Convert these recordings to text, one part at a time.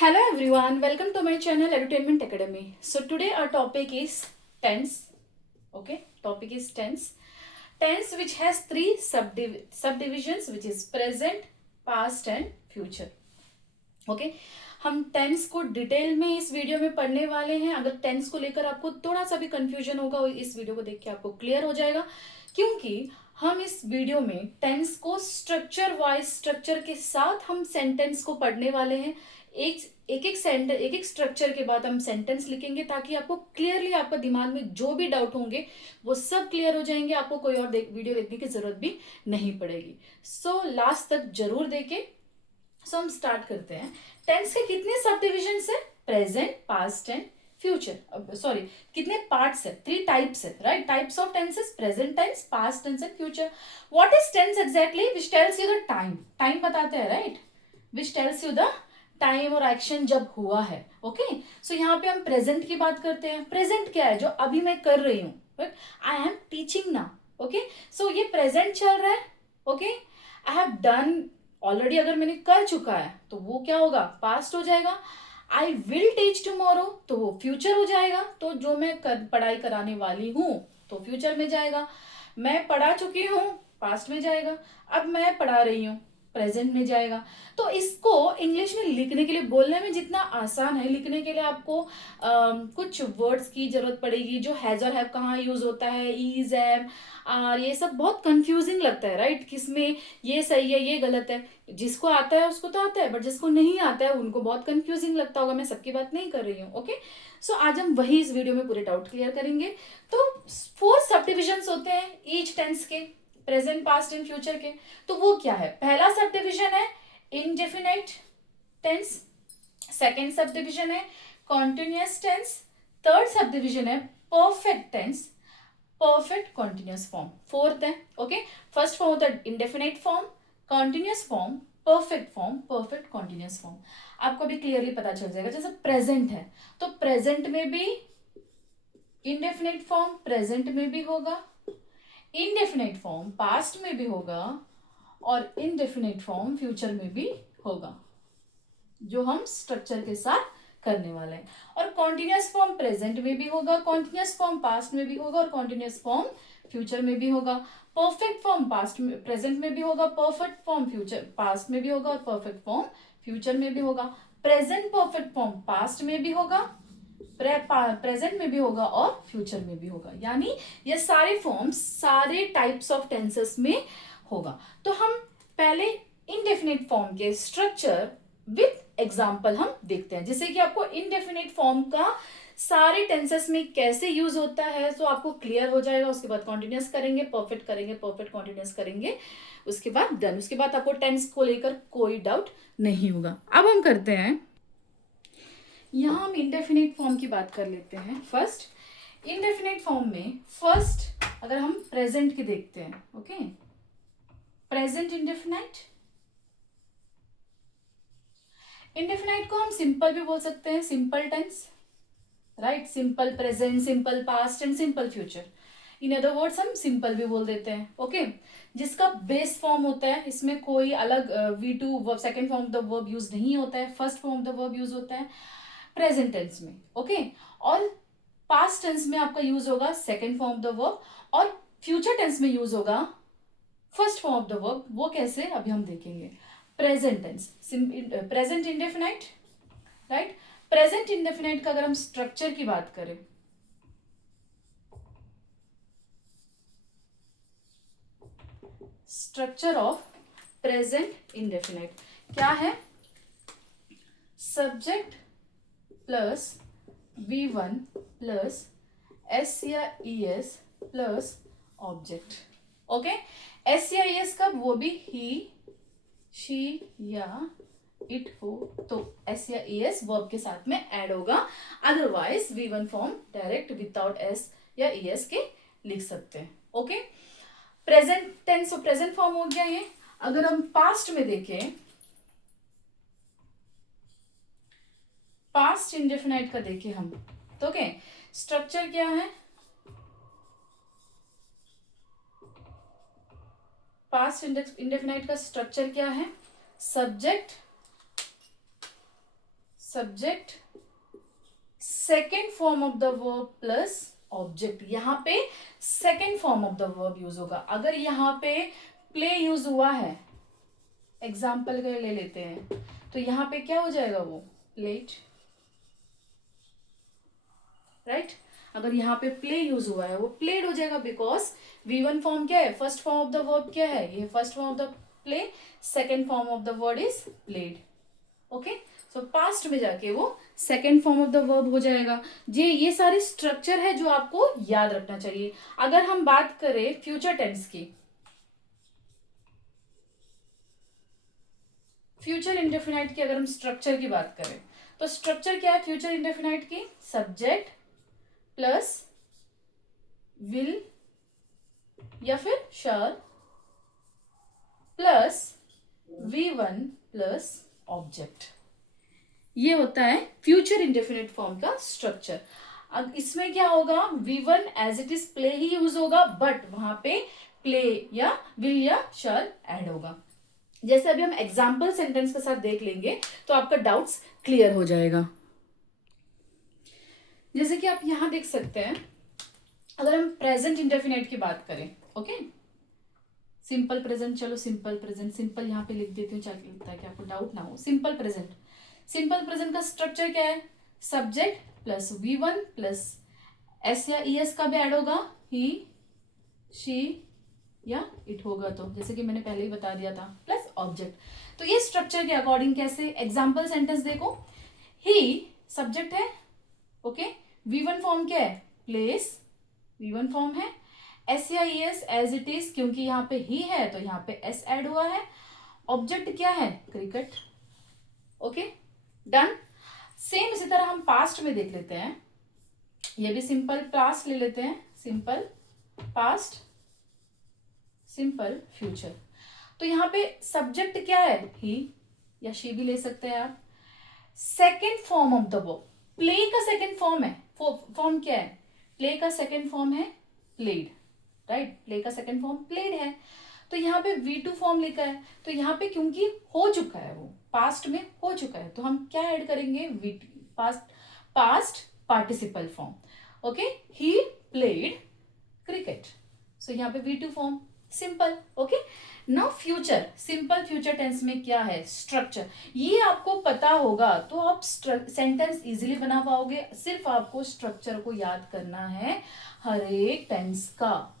Hello everyone, welcome to my channel Edutainment Academy. So today our topic is tense. Okay, topic is tense. Tense which has three subdivisions which is present, past and future. Okay, हम tense को detail में इस video में पढ़ने वाले हैं. अगर tense को लेकर आपको थोड़ा सा भी कंफ्यूजन होगा इस वीडियो को देख के आपको क्लियर हो जाएगा, क्योंकि हम इस वीडियो में टेंस को स्ट्रक्चर वाइज स्ट्रक्चर के साथ हम सेंटेंस को पढ़ने वाले हैं. एक एक स्ट्रक्चर के बाद हम सेंटेंस लिखेंगे ताकि आपको क्लियरली आपका दिमाग में जो भी डाउट होंगे वो सब क्लियर हो जाएंगे. आपको कोई और वीडियो देखने की जरूरत भी नहीं पड़ेगी. सो लास्ट तक जरूर देखें. सो हम स्टार्ट करते हैं. टेंस के कितने सब डिविजन है? Present, past and future. Sorry, कितने पार्ट्स है? 3 टाइप्स है. Right, types of tenses: present tense, past tense and future. What is tense exactly? Which tells you the time. Time बताते हैं, right. Which tells you the time और action जब हुआ है. Okay, सो यहाँ पे हम प्रेजेंट की बात करते हैं. प्रेजेंट क्या है? जो अभी मैं कर रही हूँ. आई एम टीचिंग ना. ओके, सो ये प्रेजेंट चल रहा है. Okay, I have done already. अगर मैंने कर चुका है तो वो क्या होगा? पास्ट हो जाएगा. आई विल टीच टुमारो तो वो फ्यूचर हो जाएगा. तो जो मैं पढ़ाई कराने वाली हूँ तो फ्यूचर में जाएगा. मैं पढ़ा चुकी हूँ, पास्ट में जाएगा. अब मैं पढ़ा रही हूँ, प्रेजेंट में जाएगा. तो इसको इंग्लिश में लिखने के लिए, बोलने में जितना आसान है, लिखने के लिए आपको कुछ वर्ड्स की जरूरत पड़ेगी. जो हैज और हैव कहाँ यूज होता है, इज, एम, आर, ये सब बहुत कंफ्यूजिंग लगता है, राइट. किसमें ये सही है, ये गलत है. जिसको आता है उसको तो आता है, बट जिसको नहीं आता है उनको बहुत कंफ्यूजिंग लगता होगा. मैं सबकी बात नहीं कर रही हूँ. ओके, सो आज हम वही इस वीडियो में पूरे डाउट क्लियर करेंगे. तो 4 सब डिविजन होते हैं ईच टेंस के, प्रेजेंट, पास्ट एंड फ्यूचर के. तो वो क्या है? पहला सब डिविजन है indefinite tense. Second sub division है continuous tense. Third sub division है perfect tense, perfect continuous form. Fourth है, ओके, फर्स्ट फॉर्म होता है indefinite form, continuous form, perfect form, perfect continuous form. आपको भी क्लियरली पता चल जाएगा. जैसे प्रेजेंट है तो प्रेजेंट में भी इंडेफिनाइट फॉर्म प्रेजेंट में भी होगा, इनडेफिनेट फॉर्म पास्ट में भी होगा और इनडेफिनेट फॉर्म फ्यूचर में भी होगा, जो हम स्ट्रक्चर के साथ करने वाले हैं. और कॉन्टिन्यूअस फॉर्म प्रेजेंट में भी होगा, कॉन्टिन्यूअस फॉर्म पास्ट में भी होगा और कॉन्टिन्यूअस फॉर्म फ्यूचर में भी होगा. परफेक्ट फॉर्म पास्ट में, प्रेजेंट में भी होगा, परफेक्ट फॉर्म फ्यूचर पास्ट में भी होगा और परफेक्ट फॉर्म फ्यूचर में भी होगा. प्रेजेंट परफेक्ट फॉर्म पास्ट में भी होगा, प्रेजेंट में भी होगा और फ्यूचर में भी होगा. यानी ये सारे फॉर्म्स सारे टाइप्स ऑफ टेंसेस में होगा. तो हम पहले इनडेफिनेट फॉर्म के स्ट्रक्चर विथ एग्जांपल हम देखते हैं, जिससे कि आपको इनडेफिनेट फॉर्म का सारे टेंसेस में कैसे यूज होता है तो आपको क्लियर हो जाएगा. उसके बाद कॉन्टिन्यूअस करेंगे, परफेक्ट करेंगे, परफेक्ट कॉन्टिन्यूअस करेंगे, उसके बाद डन. उसके बाद आपको टेंस को लेकर कोई डाउट नहीं होगा. अब हम करते हैं, यहां हम इंडेफिनिट फॉर्म की बात कर लेते हैं. फर्स्ट इंडेफिनिट फॉर्म में फर्स्ट अगर हम प्रेजेंट की देखते हैं, ओके, प्रेजेंट इंडेफिनाइट. इंडेफिनाइट को हम सिंपल भी बोल सकते हैं, simple tense, right. Simple present, simple past and simple future. In other words हम सिंपल भी बोल देते हैं. ओके, जिसका बेस फॉर्म होता है, इसमें कोई अलग V2 second form of the verb use नहीं होता है, first form of the verb use होता है प्रेजेंट टेंस में. ओके, और पास्ट टेंस में आपका यूज होगा second form of the verb और फ्यूचर टेंस में यूज होगा first form of the verb. वो कैसे अभी हम देखेंगे. Present tense, present indefinite, right. Present indefinite का अगर हम स्ट्रक्चर की बात करें, स्ट्रक्चर ऑफ प्रेजेंट इंडेफिनाइट क्या है? Subject plus V1 plus S या ES plus object. Okay, S या ES का वो भी ही, शी या इट हो तो S या ES वर्ब के साथ में ऐड होगा. Otherwise V1 form direct without S या ES के लिख सकते हैं. ओके, प्रेजेंट टेंस और प्रेजेंट फॉर्म हो गया ये. अगर हम पास्ट में देखें, पास्ट इंडेफिनाइट का देखें हम तो ओके, स्ट्रक्चर क्या है? पास्ट इंडेफिनाइट का स्ट्रक्चर क्या है? Subject, subject second form of the verb plus object. यहाँ पे second form of the verb use होगा। अगर यहाँ पे प्ले यूज हुआ है, एग्जाम्पल के ले लेते हैं, तो यहाँ पे क्या हो जाएगा, वो प्लेड, राइट। अगर यहाँ पे प्ले यूज हुआ है वो प्लेड हो जाएगा, बिकॉज V1 फॉर्म क्या है, first form of the verb क्या है, ये first form of the play, second form of the word is played. Okay, so past में जाके वो second form of the verb हो जाएगा। ये सारे स्ट्रक्चर है जो आपको याद रखना चाहिए। अगर हम बात करें फ्यूचर टेंस की, फ्यूचर इंडेफिनाइट की अगर हम स्ट्रक्चर की बात करें, तो स्ट्रक्चर क्या है फ्यूचर इंडेफिनाइट की, सब्जेक्ट प्लस विल या फिर शैल प्लस V1 प्लस ऑब्जेक्ट। ये होता है फ्यूचर इंडेफिनिट फॉर्म का स्ट्रक्चर। अब इसमें क्या होगा, V1 as it is play ही यूज होगा, बट वहां पे प्ले या विल या शैल ऐड होगा। जैसे अभी हम एग्जाम्पल सेंटेंस के साथ देख लेंगे तो आपका डाउट्स क्लियर हो जाएगा। जैसे कि आप यहां देख सकते हैं, अगर हम प्रेजेंट इंडेफिनाइट की बात करें, ओके, सिंपल प्रेजेंट, चलो सिंपल प्रेजेंट, सिंपल यहाँ पे लिख देती हूँ, चाहे लगता है कि आपको डाउट ना हो। सिंपल प्रेजेंट, सिंपल प्रेजेंट का स्ट्रक्चर क्या है, subject plus V1 plus S या ES का भी ऐड होगा, ही शी या इट होगा, तो जैसे कि मैंने पहले ही बता दिया था, प्लस ऑब्जेक्ट। तो ये स्ट्रक्चर के अकॉर्डिंग कैसे, एग्जाम्पल सेंटेंस देखो, ही सब्जेक्ट है, ओके, V1 फॉर्म क्या है, प्लेस, V1 फॉर्म है, एस या ES एज इट इज, क्योंकि यहाँ पे ही है तो यहाँ पे एस ऐड हुआ है, ऑब्जेक्ट क्या है, क्रिकेट। Okay, done. सेम इसी तरह हम पास्ट में देख लेते हैं, ये भी सिंपल पास्ट ले लेते हैं, सिंपल पास्ट, सिंपल फ्यूचर। तो यहाँ पे सब्जेक्ट क्या है, ही या शी भी ले सकते हैं आप। Second form of the verb, play का सेकेंड फॉर्म है, फॉर्म क्या है, प्ले का सेकेंड फॉर्म है प्लेड, राइट, प्ले का सेकेंड फॉर्म प्लेड है। तो यहाँ पे V2 फॉर्म लिखा है, तो यहाँ पे क्योंकि हो चुका है, वो पास्ट में हो चुका है, तो हम क्या ऐड करेंगे, past participle form. Okay, he played cricket, so यहाँ पे V2 form, simple. Okay, now future, simple future tense में क्या है स्ट्रक्चर, ये आपको पता होगा तो आप सेंटेंस इजीली बना पाओगे। सिर्फ आपको स्ट्रक्चर को याद करना है, हर एक टेंस का,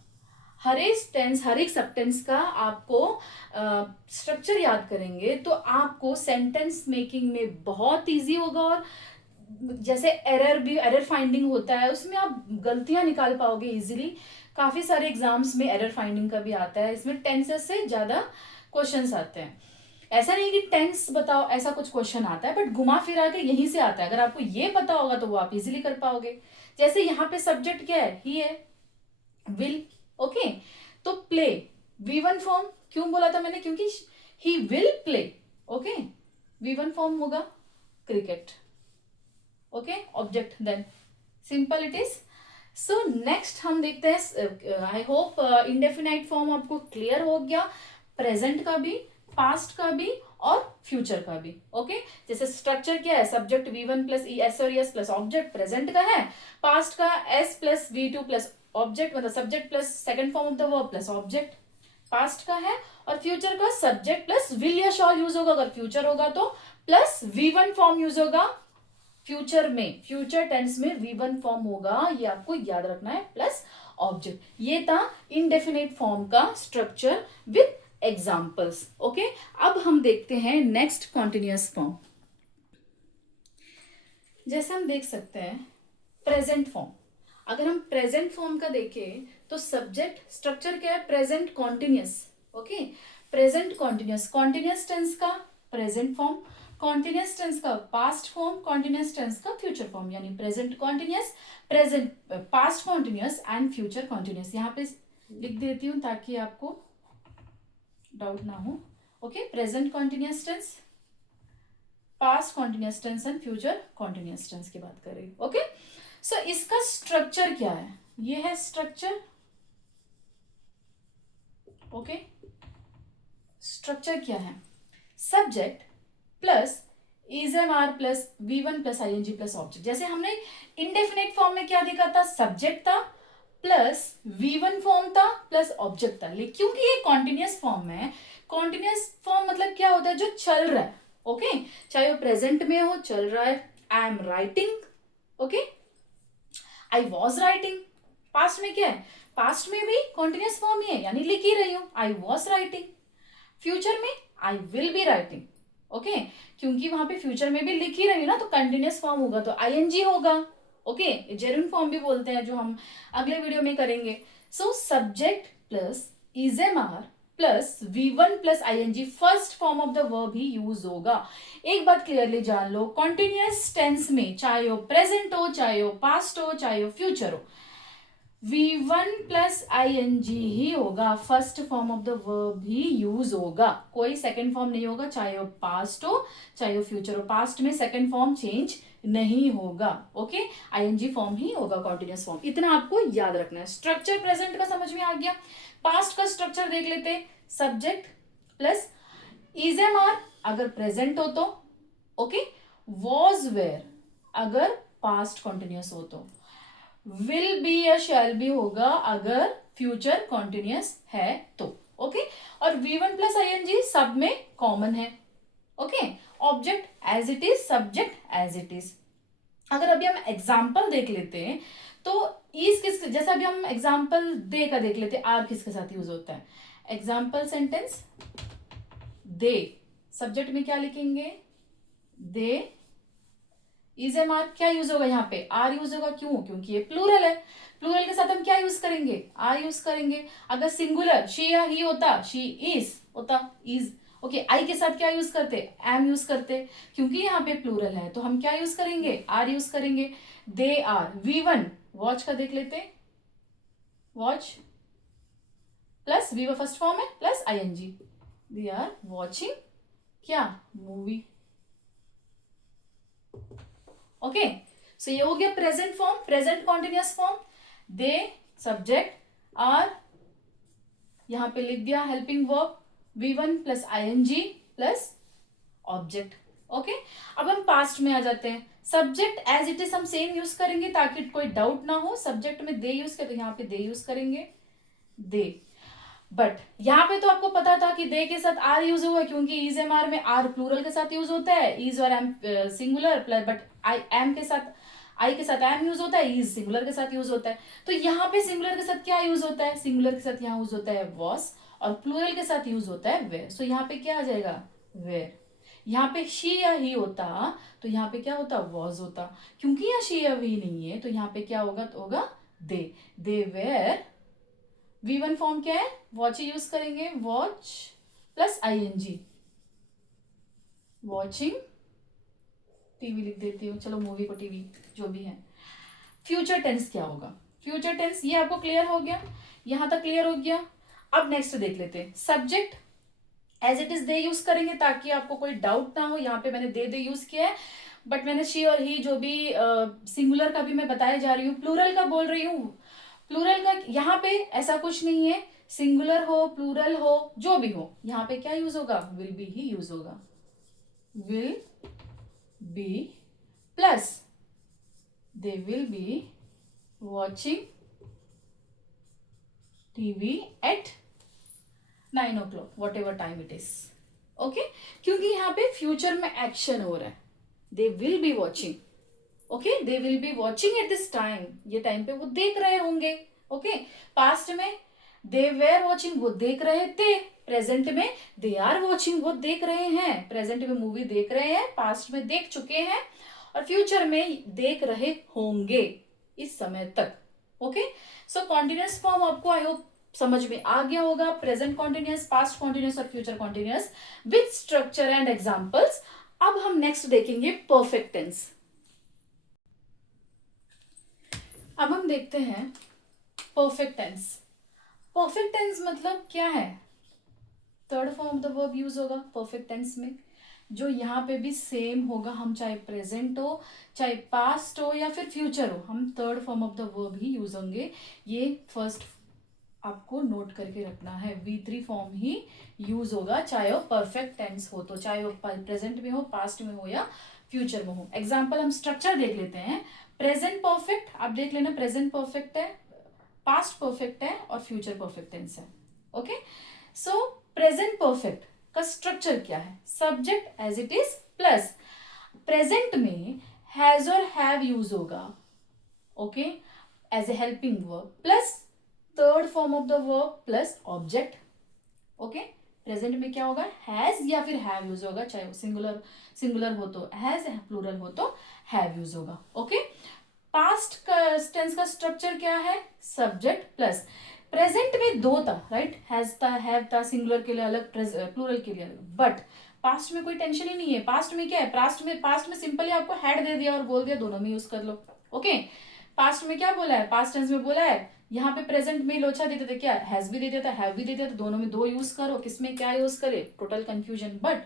हर एक सब टेंस का आपको स्ट्रक्चर याद करेंगे तो आपको सेंटेंस मेकिंग में बहुत इजी होगा। और जैसे एरर फाइंडिंग होता है, उसमें आप गलतियां निकाल पाओगे इजीली। काफी सारे एग्जाम्स में एरर फाइंडिंग का भी आता है, इसमें टेंसेस से ज्यादा क्वेश्चंस आते हैं। ऐसा नहीं कि टेंस बताओ ऐसा कुछ क्वेश्चन आता है, बट घुमा फिरा के यहीं से आता है। अगर आपको ये पता होगा तो वो आप इजीली कर पाओगे। जैसे यहाँ पे सब्जेक्ट क्या है, ही है, विल, ओके, तो प्ले V1 फॉर्म क्यों बोला था मैंने, क्योंकि he will play, okay, V1 form होगा cricket, okay, object, then simple it is. So next हम देखते हैं, आई होप इंडेफिनाइट फॉर्म आपको क्लियर हो गया, प्रेजेंट का भी, पास्ट का भी और फ्यूचर का भी। ओके, जैसे स्ट्रक्चर क्या है, सब्जेक्ट V1 प्लस एस और ES प्लस ऑब्जेक्ट प्रेजेंट का है, पास्ट का S plus V2 plus object, मतलब subject plus second form of the verb plus object past का है, और फ्यूचर का सब्जेक्ट प्लस विल या शॉल यूज होगा अगर फ्यूचर होगा तो, प्लस V1 फॉर्म यूज होगा फ्यूचर में, फ्यूचर टेंस में V1 फॉर्म होगा, ये आपको याद रखना है, प्लस ऑब्जेक्ट। ये था इंडेफिनिट फॉर्म का स्ट्रक्चर विद एग्जाम्पल्स। ओके, अब हम देखते हैं नेक्स्ट कॉन्टिन्यूअस फॉर्म। जैसे हम देख सकते हैं प्रेजेंट फॉर्म, अगर हम प्रेजेंट फॉर्म का देखें तो सब्जेक्ट स्ट्रक्चर क्या है, present continuous. Okay, present continuous, continuous tense का प्रेजेंट फॉर्म, कॉन्टिन्यूअस टेंस का पास्ट फॉर्म, कॉन्टिन्यूअस टेंस का फ्यूचर फॉर्म, यानी present continuous, present past continuous and future continuous. यहाँ पे लिख देती हूँ ताकि आपको डाउट ना हो। Okay, present continuous tense, past continuous tense and future continuous tense की बात करें। ओके, सो इसका स्ट्रक्चर क्या है, ये है स्ट्रक्चर। ओके, स्ट्रक्चर क्या है, subject plus is am are plus V1 plus ING plus object. जैसे हमने इंडेफिनेट फॉर्म में क्या देखा था, सब्जेक्ट था प्लस V1 फॉर्म था प्लस ऑब्जेक्ट था। लेकिन क्योंकि ये कॉन्टिन्यूस फॉर्म में है, कॉन्टिन्यूस फॉर्म मतलब क्या होता है, जो चल रहा है। ओके, चाहे वो प्रेजेंट में हो, चल रहा है। I am writing, okay, I was writing. Past में क्या है, पास्ट में भी कॉन्टिन्यूस फॉर्म ही है, यानी लिख ही रही हूं, आई वॉज राइटिंग। फ्यूचर में I will be writing, okay, क्योंकि वहां पे फ्यूचर में भी लिख ही रही हूं ना, तो कंटिन्यूस फॉर्म होगा तो ING होगा। ओके, जेरुन फॉर्म भी बोलते हैं, जो हम अगले वीडियो में करेंगे। So subject plus is am are plus V1 plus ING first form of the verb ही यूज होगा। एक बात क्लियरली जान लो, कॉन्टिन्यूअस टेंस में चाहे वो प्रेजेंट हो, चाहे वो पास्ट हो, चाहे वो फ्यूचर हो, V1 प्लस ING ही होगा, first form of the verb ही यूज होगा, कोई सेकंड फॉर्म नहीं होगा, चाहे वो पास्ट हो चाहे वो फ्यूचर हो। पास्ट में सेकंड फॉर्म चेंज नहीं होगा। ओके, ING फॉर्म ही होगा कॉन्टिन्यूअस फॉर्म, इतना आपको याद रखना है। स्ट्रक्चर प्रेजेंट का समझ में आ गया। पास्ट का स्ट्रक्चर देख लेते, subject plus is am are अगर प्रेजेंट हो तो, ओके, वॉज वेयर अगर पास्ट कॉन्टिन्यूअस हो तो, विल बी या शैल बी होगा अगर फ्यूचर कॉन्टिन्यूअस है तो। ओके, और V1 प्लस ING सब में कॉमन है। Okay, object as it is, subject as it is. अगर अभी हम एग्जाम्पल देख लेते हैं तो इस किस, जैसे अभी हम एग्जाम्पल दे का देख लेते हैं, आर किसके साथ यूज होता है। एग्जाम्पल सेंटेंस, दे, सब्जेक्ट में क्या लिखेंगे, दे, इज एम आर क्या यूज होगा, यहाँ पे आर यूज होगा। क्यों, क्योंकि ये प्लूरल है, प्लूरल के साथ हम क्या यूज करेंगे, आर यूज करेंगे। अगर सिंगुलर शी या ही होता, शी इज होता, इज। ओके, आई के साथ क्या यूज करते, एम यूज करते, क्योंकि यहाँ पे प्लूरल है तो हम क्या यूज करेंगे, आर यूज करेंगे। दे आर, V1 वॉच का देख लेते, watch plus V first form है plus ING, they are watching क्या, मूवी। ओके, सो ये हो गया present form, present continuous form. They, subject, are, यहां पे लिख दिया helping verb, V1 plus ING plus object. Okay, अब हम पास्ट में आ जाते हैं। सब्जेक्ट एज इट इज हम सेम यूज करेंगे ताकि कोई डाउट ना हो। सब्जेक्ट में दे यूज करें तो यहाँ पे दे यूज करेंगे, दे। बट यहाँ पे तो आपको पता था कि दे के साथ आर यूज हुआ, क्योंकि इज एम आर में आर प्लूरल के साथ यूज होता है, इज और am singular plus, but I am के साथ, आई के साथ एम यूज होता है, इज सिंगुलर के साथ यूज होता है। तो यहाँ पे सिंगुलर के साथ क्या यूज होता है, सिंगुलर के साथ यहाँ यूज होता है वॉस, और प्लूरल के साथ यूज होता है वेयर। सो यहाँ पे क्या आ जाएगा, वेयर। यहाँ पे शी या ही होता तो यहाँ पे क्या होता, वॉज होता, क्योंकि यहाँ शी या ही नहीं है तो यहाँ पे क्या होगा, तो होगा दे वेयर। V1 फॉर्म क्या है, वॉच यूज करेंगे, watch plus ING, watching, TV लिख देती हूँ, चलो मूवी को टीवी, जो भी है। फ्यूचर टेंस क्या होगा, फ्यूचर टेंस ये आपको क्लियर हो गया, यहां तक क्लियर हो गया। अब नेक्स्ट देख लेते हैं, subject as it is they use करेंगे ताकि आपको कोई डाउट ना हो। यहाँ पे मैंने दे यूज किया है, बट मैंने शी और ही जो भी सिंगुलर का भी मैं बताया जा रही हूँ, प्लूरल का बोल रही हूँ। प्लूरल का यहाँ पे ऐसा कुछ नहीं है, सिंगुलर हो प्लूरल हो जो भी हो, यहाँ पे क्या यूज होगा, विल बी ही यूज होगा, will be plus they will be watching TV at 9 o'clock, what ever time it is. Okay, क्योंकि यहाँ पे फ्यूचर में एक्शन हो रहा है, they will be watching. Okay, they will be watching at this time, ये time पे वो देख रहे होंगे। ओके, पास्ट में दे वेर वॉचिंग, वो देख रहे थे। प्रेजेंट में दे आर वॉचिंग, वो देख रहे हैं, प्रेजेंट में मूवी देख रहे हैं, पास्ट में देख चुके हैं, और फ्यूचर में देख रहे होंगे इस समय तक। ओके, सो कॉन्टिन्यूअस फॉर्म आपको आई होप समझ में आ गया होगा, प्रेजेंट कॉन्टिन्यूअस, पास्ट कॉन्टिन्यूअस और future continuous with structure and examples. अब हम नेक्स्ट देखेंगे परफेक्ट टेंस। अब हम देखते हैं परफेक्ट टेंस। परफेक्ट टेंस मतलब क्या है, third form of the verb use होगा परफेक्ट टेंस में, जो यहाँ पे भी सेम होगा, हम चाहे प्रेजेंट हो, चाहे पास्ट हो या फिर फ्यूचर हो, हम third form of the verb ही यूज होंगे। ये फर्स्ट आपको नोट करके रखना है, V3 फॉर्म ही यूज होगा, चाहे वो परफेक्ट टेंस हो तो, चाहे वो प्रेजेंट में हो, पास्ट में हो या फ्यूचर में हो। एग्जाम्पल हम स्ट्रक्चर देख लेते हैं। प्रेजेंट परफेक्ट आप देख लेना, प्रेजेंट परफेक्ट है, पास्ट परफेक्ट है और फ्यूचर परफेक्ट टेंस है। ओके, सो प्रेजेंट परफेक्ट का स्ट्रक्चर क्या है? Subject as it is plus present में हैज और हैव यूज होगा, okay, as a helping verb plus third form of the verb plus object. Okay, present में क्या होगा? हैज या फिर हैव यूज होगा, चाहे वो सिंगुलर हो तो हैज, प्लूरल हो तो हैव यूज होगा। ओके, पास्ट टेंस का स्ट्रक्चर क्या है? सब्जेक्ट प्लस, प्रेजेंट में दो था, राइट, हैज था, हैव था, सिंगुलर के लिए अलग, प्लूरल के लिए अलग, बट पास्ट में कोई टेंशन ही नहीं है। पास्ट में क्या है? पास्ट में सिंपली आपको हैड दे दिया और बोल दिया दोनों में यूज कर लो। ओके, पास्ट में क्या बोला है? पास्ट टेंस में बोला है, यहाँ पे प्रेजेंट में लोचा देते थे, क्या हैज भी दे देता, हैव भी दे देता, दोनों में दो यूज करो, किसमें क्या यूज करे, टोटल कंफ्यूजन। बट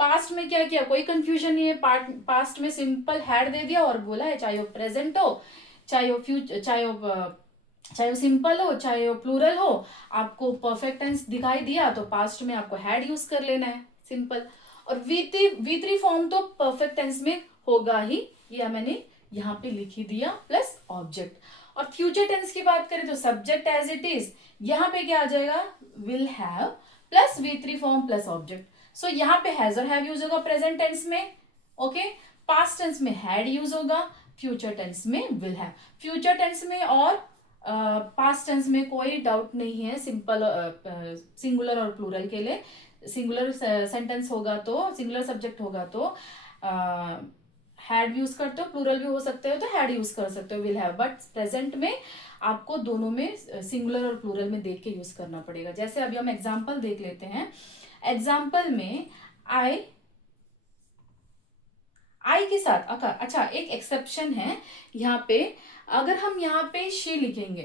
पास्ट में क्या किया? कोई कंफ्यूजन नहीं है, पास्ट में सिंपल हैड दे दिया और बोला है, चाहे वो प्रेजेंट हो, चाहे वो फ्यूचर, चाहे वो सिंपल हो, चाहे वो प्लूरल हो, आपको परफेक्ट टेंस दिखाई दिया तो पास्ट में आपको हैड यूज कर लेना है, सिंपल। और V3 फॉर्म तो परफेक्ट टेंस में होगा ही, ये मैंने यहाँ पे लिख ही दिया, प्लस ऑब्जेक्ट। और फ्यूचर टेंस की बात करें तो सब्जेक्ट एज इट इज, यहाँ पे क्या आ जाएगा? Will have plus V3 form plus object. So यहाँ पे हैज और हैव यूज होगा प्रेजेंट टेंस में, ओके, पास्ट टेंस में हैड यूज होगा, फ्यूचर टेंस में विल हैव। फ्यूचर टेंस में और पास्ट टेंस में कोई डाउट नहीं है, सिंपल सिंगुलर और प्लूरल के लिए। सिंगुलर सेंटेंस होगा तो, सिंगुलर सब्जेक्ट होगा तो हैड यूज करते हो, प्लूरल भी हो सकते हो तो हैड यूज कर सकते हो, विल हैव। बट प्रेजेंट में आपको दोनों में सिंगुलर और प्लूरल में देख के यूज करना पड़ेगा। जैसे अभी हम एग्जाम्पल देख लेते हैं। एग्जाम्पल में आई के साथ, अच्छा एक एक्सेप्शन है यहाँ पे, अगर हम यहाँ पे शी लिखेंगे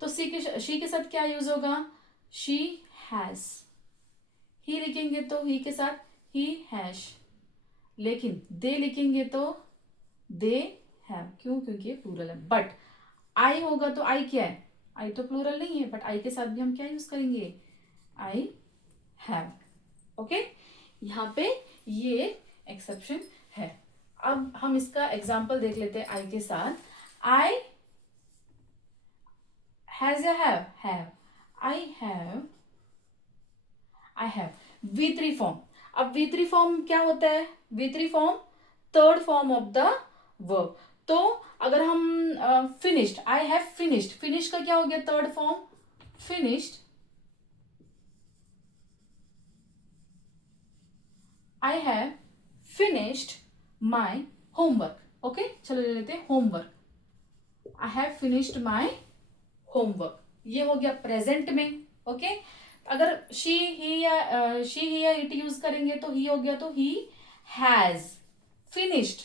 तो शी के साथ क्या यूज होगा? She has. ही लिखेंगे तो ही के साथ ही हैज, लेकिन दे लिखेंगे तो दे हैव। क्यों? क्योंकि ये प्लूरल है। बट आई होगा तो आई क्या है? आई तो प्लूरल नहीं है, बट आई के साथ भी हम क्या यूज करेंगे? I have. ओके, यहाँ पे ये एक्सेप्शन है। अब हम इसका एग्जाम्पल देख लेते हैं आई के साथ। आई हैज या have, I have V3 form. अब V3 फॉर्म क्या होता है? V3 form third form of the verb. तो अगर हम finished, I have finished, finish का क्या हो गया? Third form, finished. I have finished my homework. Okay, चलो ले लेते हैं homework. I have finished my homework, ये हो गया प्रेजेंट में। ओके, अगर शी ही या इट यूज करेंगे तो ही हो गया, तो he has finished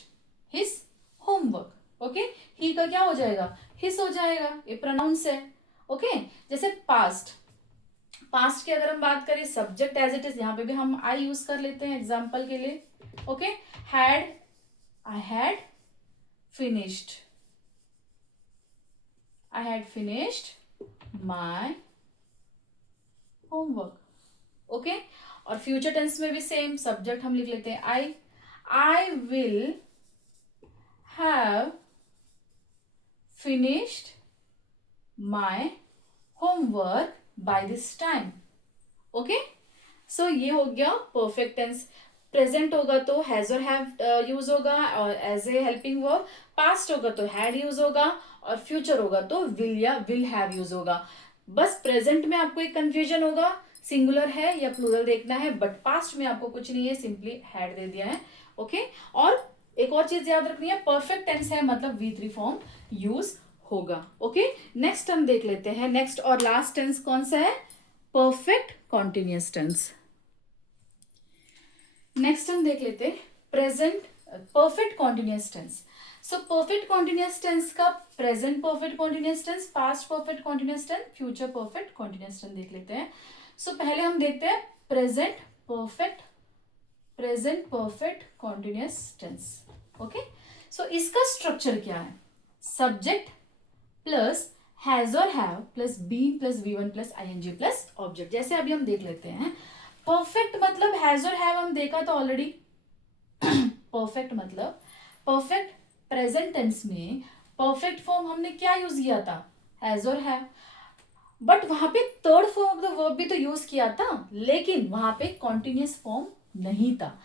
his homework. Okay, he का क्या हो जाएगा? हिज हो जाएगा, ये प्रोनाउंस है। ओके, जैसे पास्ट की अगर हम बात करें, सब्जेक्ट एज इट इज, यहाँ पे भी हम आई यूज कर लेते हैं एग्जाम्पल के लिए। Okay, had, I had finished, I had finished my homework. Okay, और फ्यूचर टेंस में भी सेम, सब्जेक्ट हम लिख लेते हैं I will have finished my homework by this time. Okay, so ये हो गया परफेक्ट टेंस। प्रेजेंट होगा तो हैज और हैव यूज होगा और as a helping verb, past होगा तो हैड यूज होगा, और फ्यूचर होगा तो विल या विल हैव यूज होगा। बस प्रेजेंट में आपको एक कंफ्यूजन होगा, सिंगुलर है या प्लूरल देखना है, बट पास्ट में आपको कुछ नहीं है, सिंपली हैड दे दिया है। ओके, और एक और चीज याद रखनी है, परफेक्ट टेंस है मतलब V3 फॉर्म यूज होगा। ओके, नेक्स्ट हम देख लेते हैं, नेक्स्ट और लास्ट टेंस कौन सा है? Perfect continuous tense. नेक्स्ट हम देख लेते हैं present perfect continuous tense. So perfect continuous tense का present perfect continuous tense, past perfect continuous tense, future perfect continuous tense देख लेते हैं। सो पहले हम देखते हैं present perfect continuous tense. Okay, so इसका स्ट्रक्चर क्या है? सब्जेक्ट प्लस हैज और have plus been plus V one plus ING plus object. जैसे अभी हम देख लेते हैं, परफेक्ट मतलब हैज और हैव हम देखा था ऑलरेडी। परफेक्ट मतलब परफेक्ट प्रेजेंट टेंस में परफेक्ट फॉर्म हमने क्या यूज किया था, हैज और हैव। बट वहां पे third form of the verb भी तो यूज किया था, लेकिन वहां पे कॉन्टिन्यूस फॉर्म नहीं था।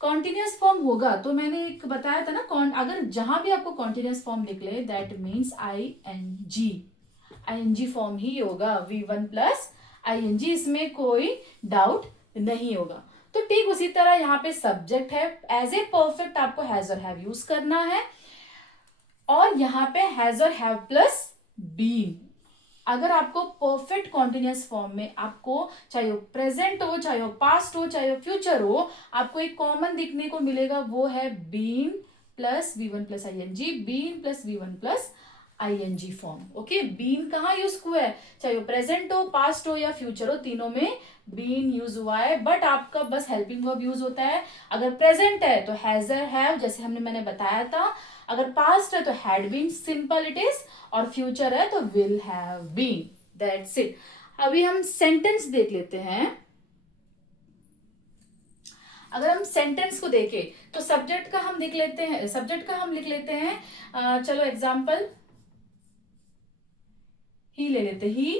कॉन्टिन्यूस फॉर्म होगा तो मैंने एक बताया था ना, अगर जहां भी आपको कॉन्टिन्यूस फॉर्म निकले दैट मीन्स आईएनजी फॉर्म ही होगा, V1 प्लस आईएनजी, इसमें कोई डाउट नहीं होगा। तो ठीक उसी तरह यहाँ पे सब्जेक्ट है, एज ए परफेक्ट आपको हैज और हैव यूज करना है, और यहाँ पे हैज और हैव प्लस बीन। अगर आपको परफेक्ट कॉन्टिन्यूस फॉर्म में आपको चाहे वो प्रेजेंट हो, चाहे वो पास्ट हो, चाहे वो फ्यूचर हो, आपको एक कॉमन दिखने को मिलेगा, वो है been plus V1 plus ING, been plus V1 plus ING form. Okay, been कहाँ यूज हुआ है, चाहे वो प्रेजेंट हो, पास्ट हो या फ्यूचर हो, तीनों में बीन यूज हुआ है। बट आपका बस हेल्पिंग वर्ब यूज होता है। अगर प्रेजेंट है तो हैज हैव, जैसे मैंने बताया था। अगर पास्ट है तो had been, simple it is. और फ्यूचर है तो will have been, that's it. अभी हम सेंटेंस देख लेते हैं। अगर हम सेंटेंस को देखें तो सब्जेक्ट का हम लिख लेते हैं, चलो एग्जाम्पल ही ले लेते। ही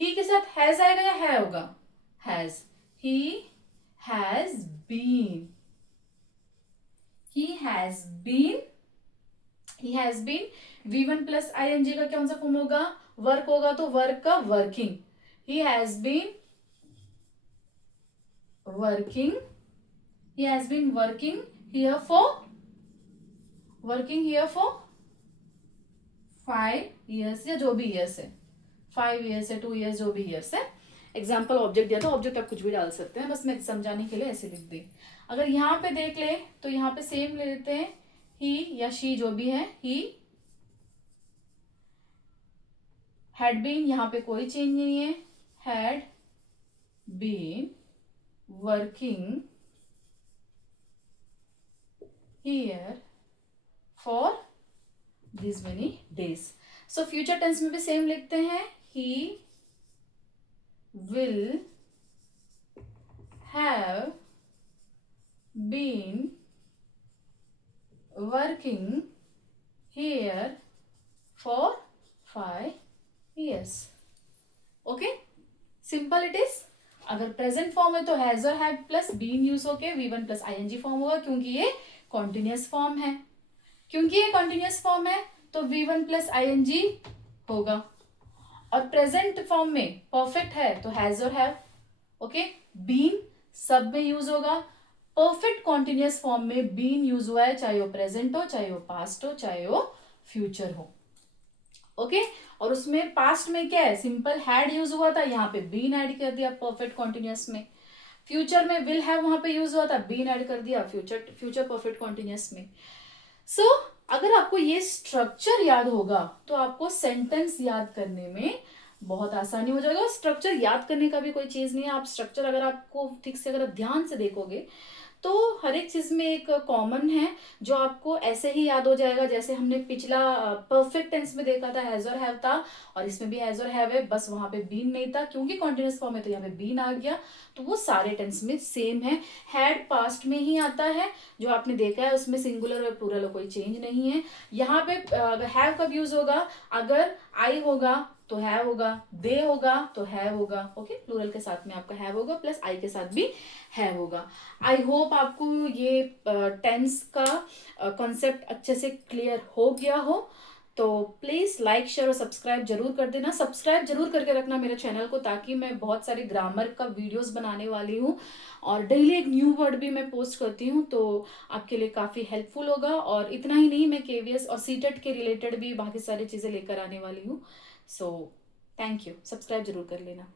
के साथ हैज आएगा या है होगा, has. He has been, V1 plus ING का कौन सा फॉर्म होगा, वर्क होगा तो वर्क का working. He has been working here for 5 years, या जो भी ईयर्स है, 5 years है, 2 years, जो भी ईयर्स है। एग्जाम्पल ऑब्जेक्ट दिया था, ऑब्जेक्ट आप कुछ भी डाल सकते हैं, बस मैं समझाने के लिए ऐसे लिख दी। अगर यहाँ पे देख ले तो यहाँ पे सेम ले लेते हैं, ही या शी जो भी है, ही हैड बीन, यहाँ पे कोई चेंज नहीं है, had been working here for this many days. So future tense में भी सेम लिखते हैं, he will have been working here for 5 years। Okay, simple it is. अगर प्रेजेंट फॉर्म है तो हैज और हैव प्लस बीन यूज होके V1 plus ING form होगा, क्योंकि ये कॉन्टिन्यूस फॉर्म है। तो V1 प्लस आईएनजी होगा। और प्रेजेंट फॉर्म में परफेक्ट है तो हैज और हैव। ओके, बीन सब में यूज होगा। परफेक्ट कॉन्टिन्यूस फॉर्म में बीन यूज हुआ है, चाहे वो प्रेजेंट हो, चाहे वो पास्ट हो, चाहे वो फ्यूचर हो। ओके, और उसमें पास्ट में क्या है, सिंपल हैड यूज हुआ था, यहाँ पे बीन ऐड कर दिया परफेक्ट कॉन्टिन्यूस में। फ्यूचर में विल हैव वहां पे यूज हुआ था, बीन ऐड कर दिया फ्यूचर परफेक्ट कॉन्टिन्यूस में। सो अगर आपको ये स्ट्रक्चर याद होगा तो आपको सेंटेंस याद करने में बहुत आसानी हो जाएगा। स्ट्रक्चर याद करने का भी कोई चीज नहीं है। आप स्ट्रक्चर अगर आपको ठीक से, अगर आप ध्यान से देखोगे तो हर एक चीज में एक कॉमन है जो आपको ऐसे ही याद हो जाएगा। जैसे हमने पिछला परफेक्ट टेंस में देखा था, हैज और हैव था, और इसमें भी हैज और हैव है, बस वहां पे बीन नहीं था, क्योंकि कॉन्टिन्यूस फॉर्म है तो यहाँ पे बीन आ गया। तो वो सारे टेंस में सेम है। हैड पास्ट में ही आता है, जो आपने देखा है उसमें सिंगुलर और प्लूरल कोई चेंज नहीं है। यहाँ पे हैव कब यूज होगा, अगर आई होगा तो हैव होगा, दे होगा तो हैव होगा। ओके, प्लूरल के साथ में आपका हैव होगा, प्लस आई के साथ भी हैव होगा। आई होप आपको ये टेंस का कॉन्सेप्ट अच्छे से क्लियर हो गया हो। तो प्लीज लाइक, शेयर और सब्सक्राइब जरूर कर देना। सब्सक्राइब जरूर करके रखना मेरे चैनल को, ताकि मैं बहुत सारे ग्रामर का वीडियोस बनाने वाली हूँ, और डेली एक न्यू वर्ड भी मैं पोस्ट करती हूँ, तो आपके लिए काफी हेल्पफुल होगा। और इतना ही नहीं, मैं केवीएस और सीटेट के रिलेटेड भी बाकी सारी चीजें लेकर आने वाली हूँ। सो थैंक यू, सब्सक्राइब जरूर कर लेना।